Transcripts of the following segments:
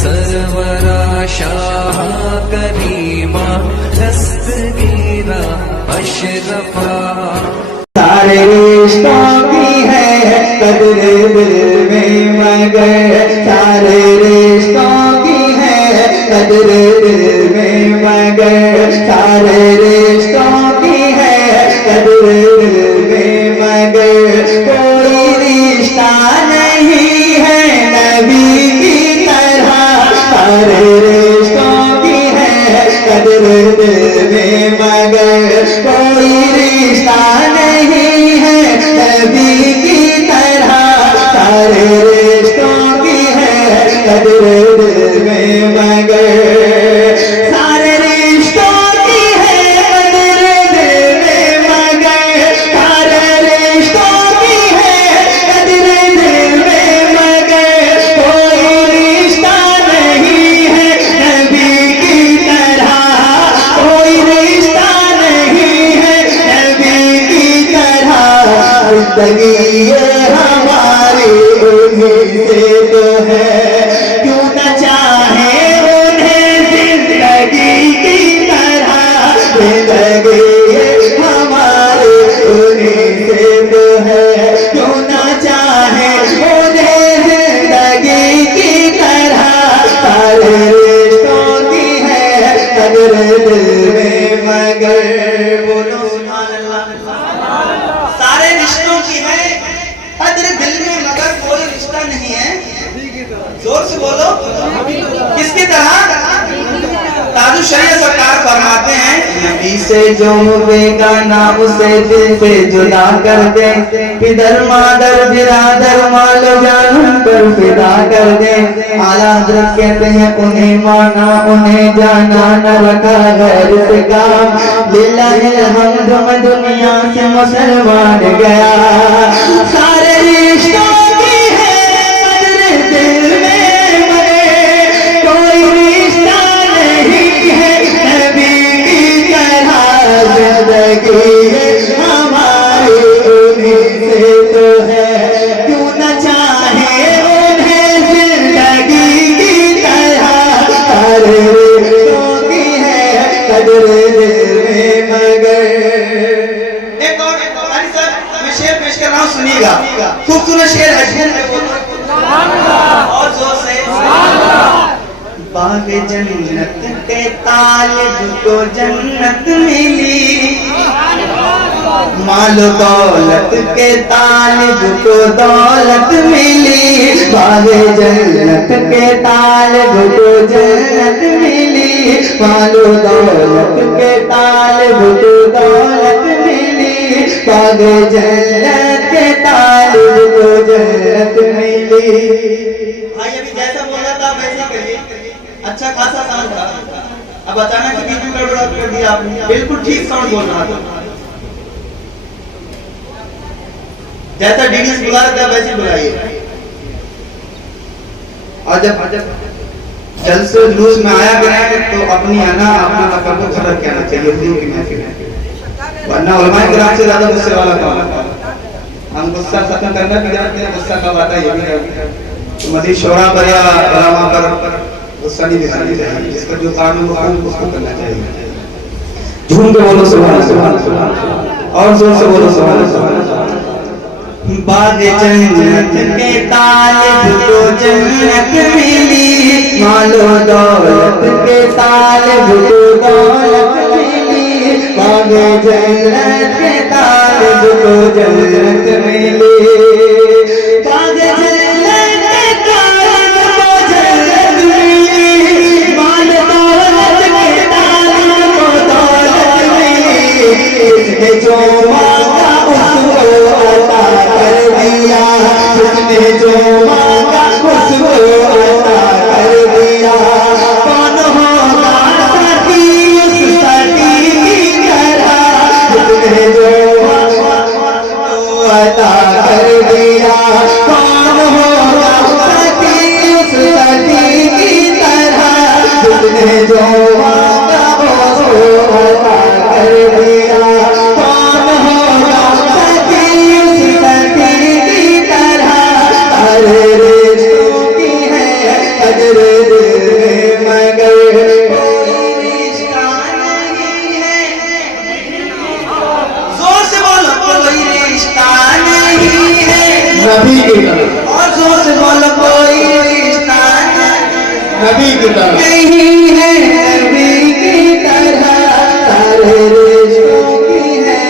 सरवरा शाह करीमा दस्तगीरा अशरफा। सारे रिश्तों की है कदर दिल में मगर, सारे रिश्तों की है कदर दिल में मगर, सारे रिश्तों की है कदर दिल में मगर, कोई रिश्ता नहीं है नबी की तरह। सारे रिश्तों की है कदर दिल में मगर, कोई रिश्ता नहीं है नबी की तरह। सारे रिश्तों की है कदर दिल में मगर, सारे रिश्तों की है कदर दिल में मगर, सारे रिश्तों की है कदर दिल में मगर, कोई रिश्ता नहीं है नबी की तरह। कोई रिश्ता नहीं है नबी की तरह। जिंदगी ये हमारी उन्हीं से तो है, क्यों न चाहे उन्हें जिंदगी की तरह। जिंदगी ये हमारी उन्हीं से तो है, क्यों न चाहे उन्हें जिंदगी की तरह। सारे रिश्तों की है कदर दिल में मगर, बोलो सुभान अल्लाह। सारे रिश्तों की है कदर दिल में मगर, कोई रिश्ता नहीं है। जोर से बोलो किसकी तरह? ताजु शरीयत सरकार फरमाते हैं, नबी से जो बेगाना उसे दिल से जुदा कर दे, पिदर मादर बिरादर मालो जानू पर फिदा कर दे। आला हज़रत कहते हैं उन्हें माना उन्हें जाना न रखा गैर से काम। लिल्लाहिल हम्द मैं दुनिया से मुसलमान गया। सारे रिश्तों की है कदर दिल में मगर, कोई रिश्ता नहीं है नबी की तरह। जिंदगी हमारी उन्हीं से तो है, क्यों न चाहे उन्हें जिंदगी की तरह। सारे रिश्तों की है कदर दिल में मगर। एक और मैं शेर पेश कर रहा हूँ, सुनिएगा। खूबसूरत शेर है, और जोर से। बाग जन्नत के तालिब को जन्नत मिली, मालो दौलत के तालिब को दौलत मिली। बाग जन्नत के तालिब को जन्नत मिली, मालो दौलत के तालिब को दौलत मिली। बाग जन्नत के तालिब को जन्नत मिली। भाई अभी जैसा बोला था वैसा करिए, अच्छा खासा साउंड था। अब अचानक से बीच में गड़बड़ा कर दिया आपने, बिल्कुल ठीक साउंड बोल रहा था। जैसा डीडी बुला रहा था वैसे बुलाइए। और जब जलसे जुलूस में आया गया तो अपनी आना अपना तफक्कुर खबर कहना चाहिए हुजूर की महफिल में, वरना उलमाए किराम से ज्यादा गुस्से वाला काम है। हम गुस्सा खत्म करना भी जानते हैं, गुस्सा कब आता है ये भी जानते हैं। तो मजीद शोरा पर या उलमा पर गुस्सा नहीं दिखाना चाहिए, जिसका जो काम है वो काम उसको करना चाहिए। झूम के बोलो सुभान अल्लाह, और जोर से बोलो सुभान अल्लाह। बाग जन्नत के तालिब को जन्नत मिली, मालो दौलत के तालिब को दौलत मिली। बाग जन्नत के तालिब को जन्नत मिली। बाग जन्नत के तालिब को जन्नत मिली, मालो दौलत के तालिब को दौलत मिली। इसने जो मांगा उसको अता कर दिया, उसने जो मांगा उसको अता कर दिया। कौन होगा सखी उस सखी की तरह, उसने जो मांगा उसको अता कर दिया। कौन होगा सखी उस सखी की तरह, उसने जो मांगा उसको अता कर दिया। कौन होगा सखी उस सखी की तरह। सारे रिश्तों की है कदर नबी की तरह नहीं है नबी की तरह, सारे रिश्तों की है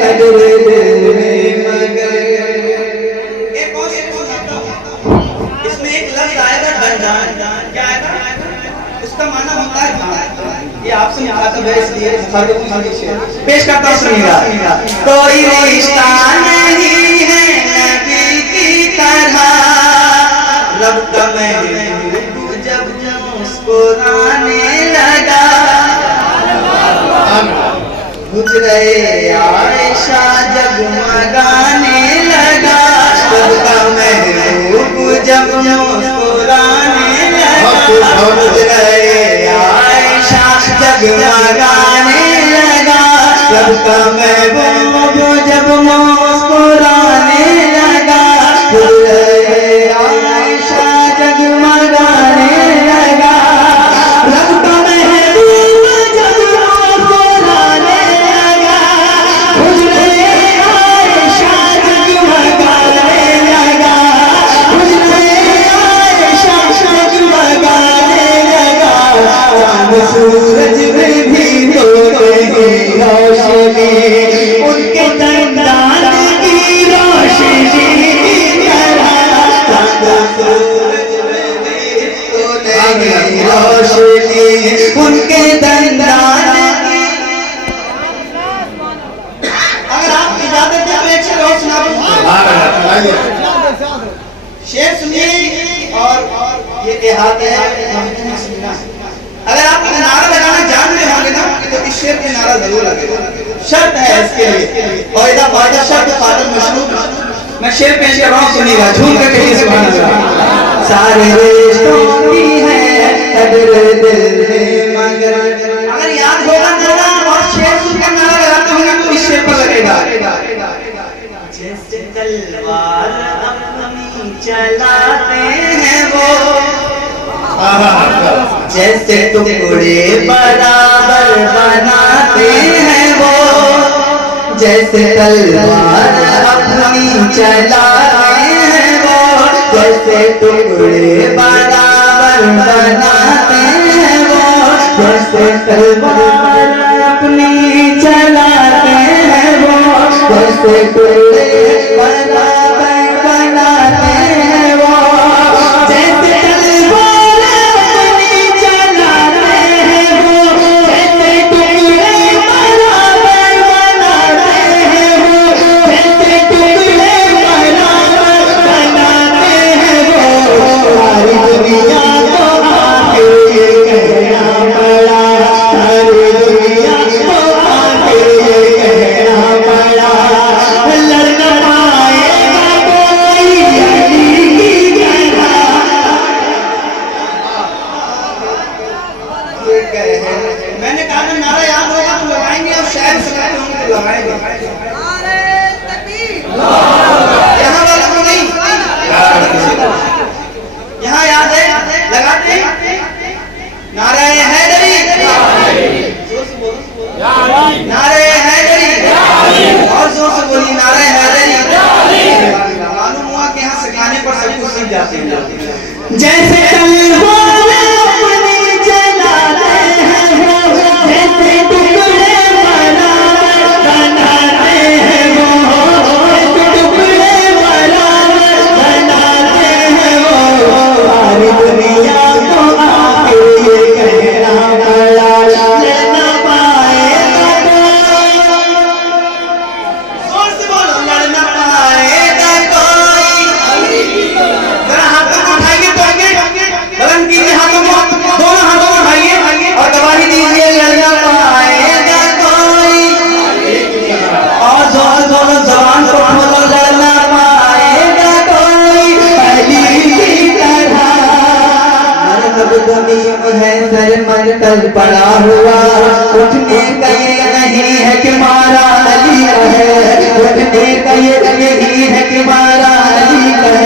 कदर दिल में मगर। एक और शेर सुनाता हूँ, इसमें एक लफ्ज आएगा दंडान, क्या आएगा? उसका माना होता है भाग। ये आपसे मुखातिब है इसलिए पेश करता हूँ, सुनिएगा। कोई रिश्ता नहीं है नबी की तरह, लब का महबूब जब मुस्कुराने लगा, बुझ रहे आयशा जगमगाने लगा, लब का महबूब जब मुस्कुराने लगा, बुझ रहे आयशा जगमगाने लगा, लब का महबूब जब मुस्कुराने लगा, बुझ रहे आयशा जगमगाने लगा, लब का महबूब जब मुस्कुराने लगा, बुझ रहे आयशा जगमगाने लगा, बुझ रहे आयशा जगमगाने लगा, चांद सूरज में भी तो कहीं रोशनी, उनके दंदान की रोशनी की तरह, चांद सूरज में भी तो कहीं रोशनी, उनके दंदान की। अगर आप इजाजत दें तो एक शेर और सुना दूं। शेर सुनिए और ये इहाते है। अगर आप नारा लगाना जान रहे होंगे ना तो इस शेर के नारा जरूर लगेगा, शर्त है इसके लिए। और इधर फायदा शर्त फादर मशरूब। मैं शेर पेश कर रहा हूँ, सुनिएगा, झूम के कहिए सुभान अल्लाह। सारे रिश्तों की है कदर दिल में मगर। अगर याद होगा नारा और शेर सुनकर नारा लगाते होंगे तो इस शेर पर लगेगा। जैसे तलवार अपनी चलाते हैं वो, जैसे टुकड़े बराबर बनाते हैं वो, जैसे तलवार अपनी चलाते हैं वो, जैसे टुकड़े बराबर बनाते हैं वो, जैसे तलवार अपनी चलाते हैं वो, जैसे टुकड़े बराबर बनाते हैं वो, जैसे तलवार अपनी चलाते हैं वो, जैसे टुकड़े बराबर बनाते हैं वो, जैसे टुकड़े बराबर बनाते हैं वो, सारी दुनिया को आके ये कहना पड़ा, सारी दुनिया को आके ये कहना पड़ा, लड़ना पाएगा कोई अली की तरह। मैंने कहा ना नारा याद होगा तो लगाएंगे, और शायद सुनाते होंगे तो लगाएंगे। यहाँ वाला को नहीं, यहाँ याद है, लगाते हैं। नारा हैदरी, जोर से बोलो, नारे हैदरी, और जोर से बोलिए, नारे हैदरी। मालूम हुआ कि यहाँ सिखाने पर सब कुछ सीख जाते हैं। जैसे तलवार अपनी चलाते हैं वो, जैसे टुकड़े बराबर बनाते हैं वो, जैसे टुकड़े बराबर बनाते हैं वो, सारी दुनिया को आके ये कहना पड़ा, लड़ना पाएगा कोई। जोर से बोलो, लड़ना पाएगा कोई। जरा हाथों को उठाइए, बदन कीजिए, हाथों को, दोनों हाथों को उठाइए और गवाही दीजिए, लड़ना पाएगा कोई। और दोनों जबान को खोलो, लड़ना पाएगा कोई अली की तरह। मरहबदमी है सर मन तल पड़ा हुआ, उठने का ये नहीं है कि मारा अली है, उठने का ये नहीं है कि मारा अली है।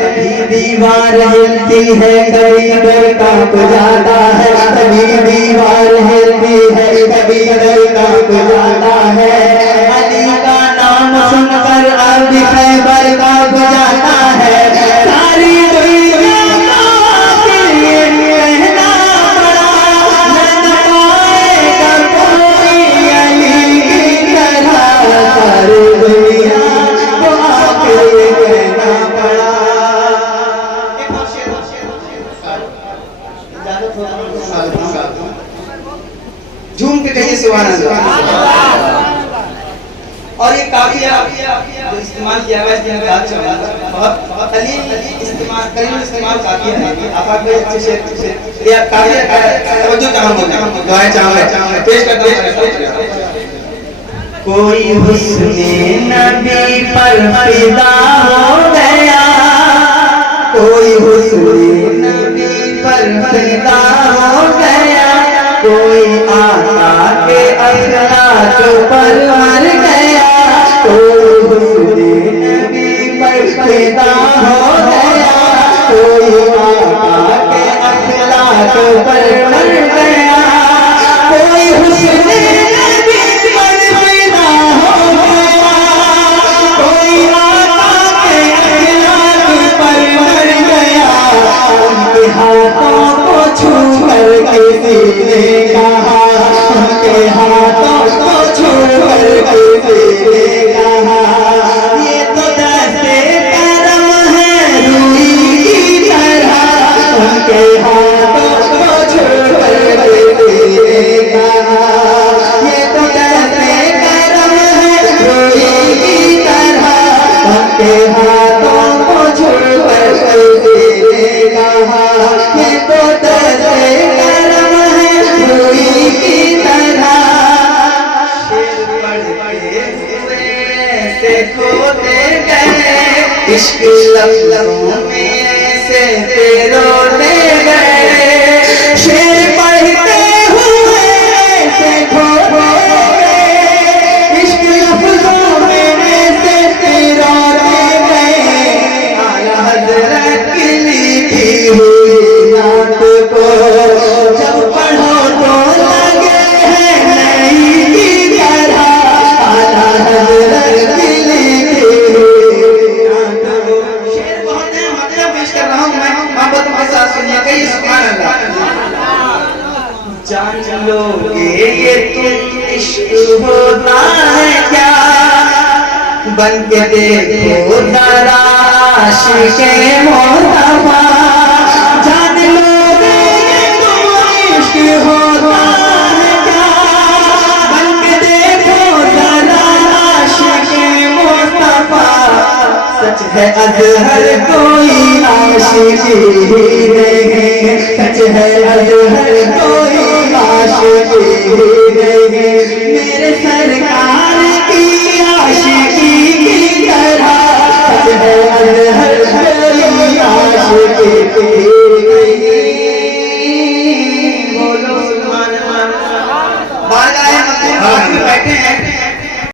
कभी दीवार हिलती है, कभी डर कांप जाता है, कभी दीवार हिलती है, कभी डर कांप जाता है। अली का नाम सुनकर अब खैबर कांप जाता है। सारी दुनिया के लिए झूम के कहिए सुभान अल्लाह। और ये काफिया जो इस्तेमाल किया गया इसके अंदर बहुत कलील इस्तेमाल काफिया है। आप आगे अच्छे से ये काफिया का तवज्जो चाहूंगा दुआएं चाहूंगा पेश करता हूं। कोई हुस्ने नबी पर फिदा हो गया, कोई हुस्ने नबी पर फिदा हो गया, कोई आका के अखलाक पर मर गया, कोई हुस्ने नबी पर फिदा हो गया, कोई आका के अखलाक पर मर गया, कोई हुस्ने नबी पर फिदा हो गया, कोई आका के अखलाक पर मर गया। उनके हाथों को छू कर किसी ने कहा, उनके हाथों को छू कर किसी ने कहा, ये तो दस्ते करम है रूही की तरह, उनके हाथों को छू कर किसी ने कहा, ये तो दस्ते करम है रूही की तरह, उनके हाथों को छू कर किसी ने कहा, ये तो दस्ते करम है रूही की तरह। शेर पढ़ते हुए से खोते गए, इश्क लफ्ज़ों में ऐसे रोते गए, शेर पढ़ते हुए से खोते गए, इश्क लफ्ज़ों में ऐसे रोते गए। आला हज़रत की लिखी हुई नात को जब पढ़ो तो लगे है नई की तरह, आला हज़रत की लिखी हुई नात को। शेर बहुत है मतलब पेश कर रहा हूं मैं, मोहब्बत के साथ सुनिए कहिए सुभान अल्लाह। जान लोगे ये तुम इश्क होता है क्या, बन के देखो जरा आशिक़े मुस्तफ़ा, जान लोगे ये तुम इश्क होता है क्या, बन के देखो जरा आशिक़े मुस्तफ़ा। सच है अज़हर कोई आशिकी ही नहीं, सच है अज़हर कोई